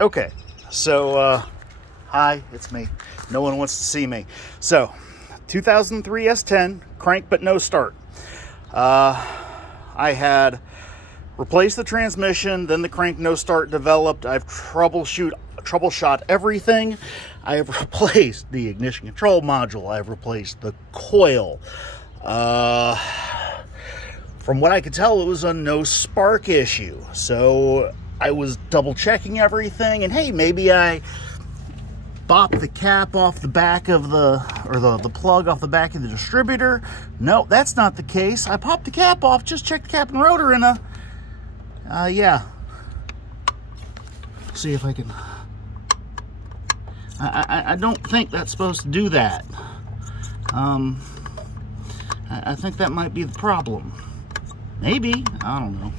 Okay, so, hi, it's me. No one wants to see me. So, 2003 S-10, crank but no start. I had replaced the transmission, then the crank no start developed. I've troubleshot everything. I have replaced the ignition control module. I've replaced the coil. From what I could tell, it was a no spark issue. So I was double checking everything, and hey, maybe I bopped the cap off the back of the plug off the back of the distributor. No, that's not the case. I popped the cap off, just checked the cap and rotor, and yeah. See if I can. I don't think that's supposed to do that. I think that might be the problem. Maybe, I don't know.